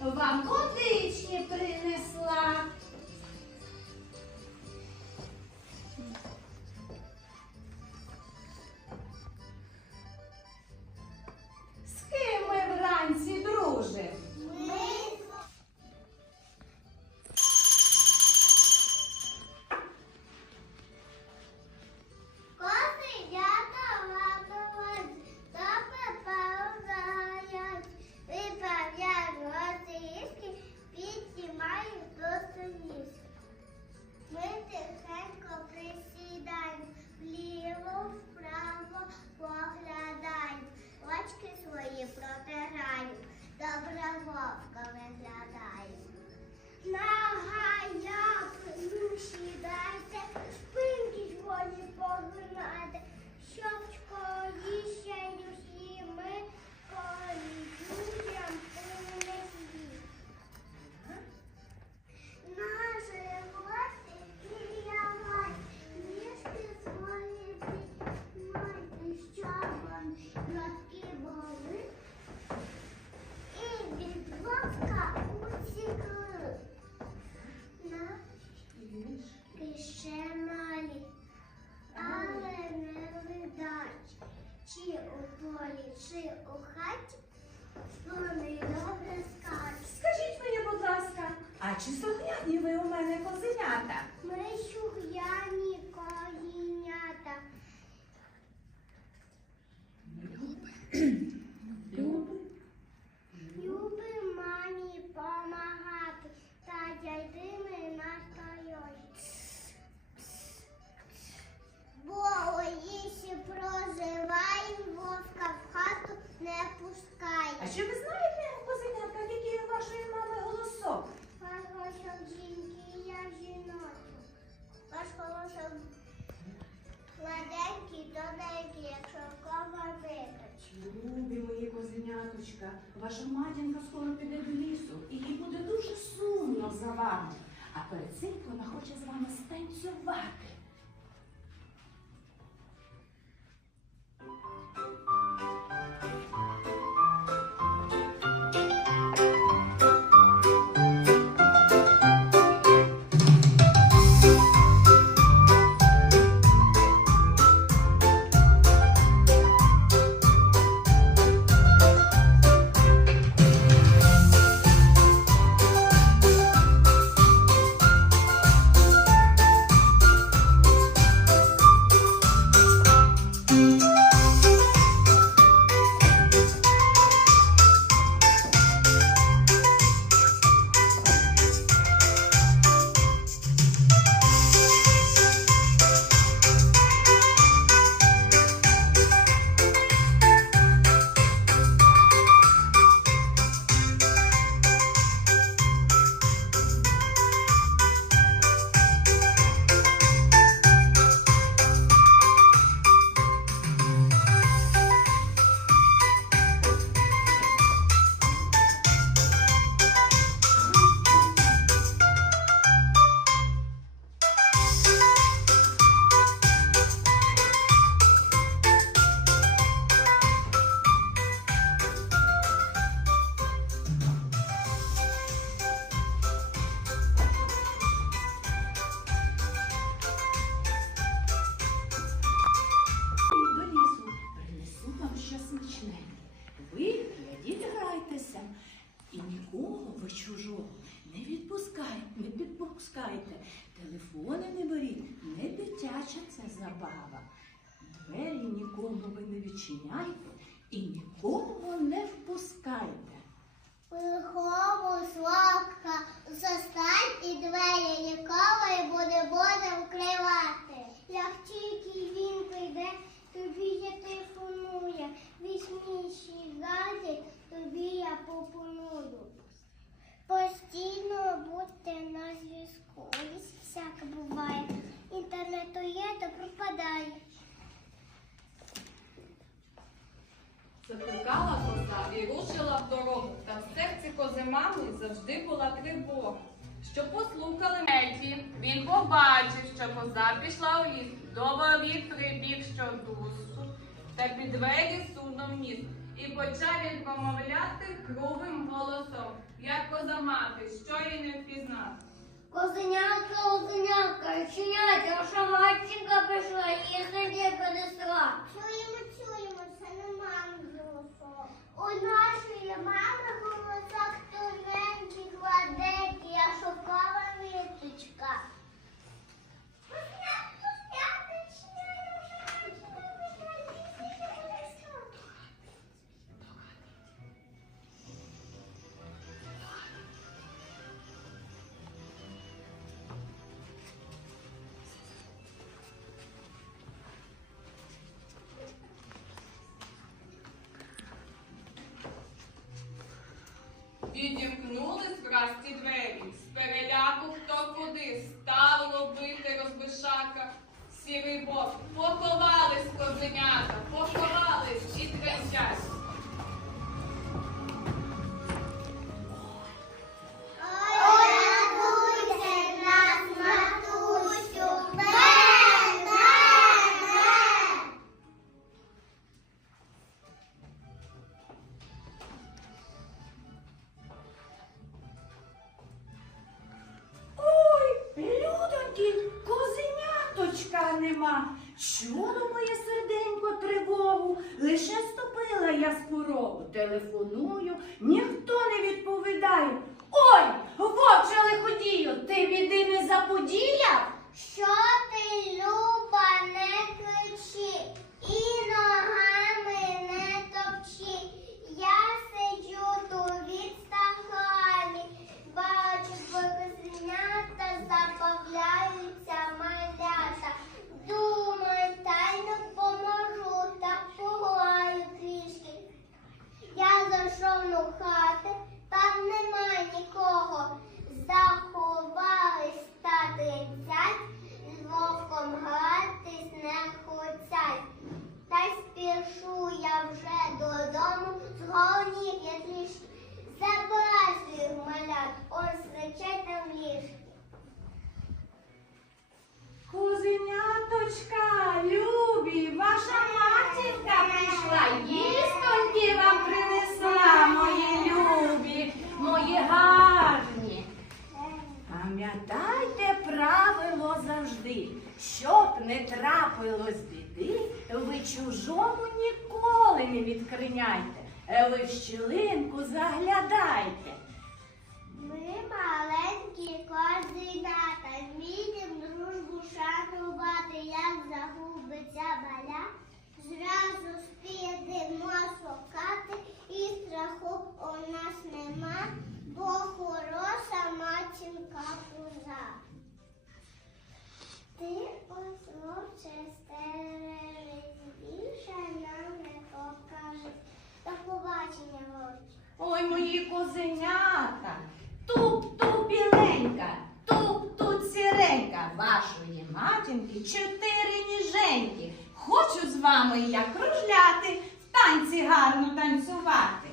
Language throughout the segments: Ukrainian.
Tôi. Полі, чи у хаті, вони добре скачуть. Скажіть мені, будь ласка, а чи слухняні ви у мене козенята? Ми перед цим вона хоче з вами станцювати. Дитяча це забава. Двері нікому ви не відчиняйте і нікого не впускайте. Лихому славка застань і двері ніколи буде буде вкривати. Як тільки він прийде, тобі я телефоную. Вісміші ззаді, тобі я пропоную. Постійно будьте Що послухали меті, він побачив, що коза пішла у ліс, до воріт прибіг щодусу, та під двері сунув ніс, і почав він промовляти круглим голосом. як коза мати, що їй не впізнати. Козенятка, козенятка, чиняйте, ваша матінка прийшла, їх не принесла. Відімкнулись враз ті двері, з переляку хто куди, стало бити розбишака, сірий бок, поховались козенята, поховались і кричать. Я з. Телефоную, ніхто не відповідає. Ой, вовче лиходію, ти біди не заподіяв? Що ти, Люба, не кричи і ногами ви в щілинку заглядайте. Ми маленькі козенята, вміємо дружбу шанувати, як загубиться баля. Зразу спідемо шукати, і страху у нас нема, бо побачення, вовче. Ой, мої козенята, Туп-ту біленька, туп-ту сіренька. вашої матінки чотири ніженьки. Хочу з вами я кружляти, в танці гарно танцювати.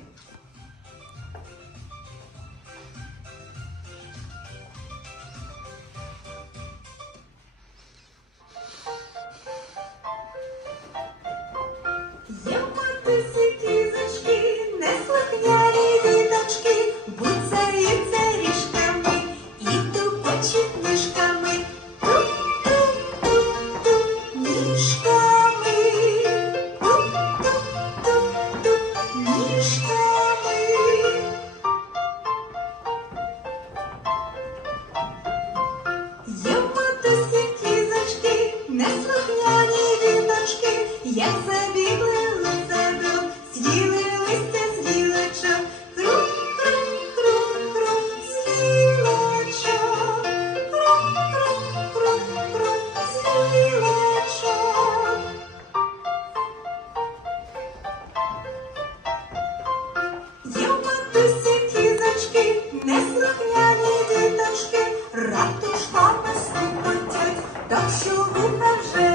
do siół wyprężę.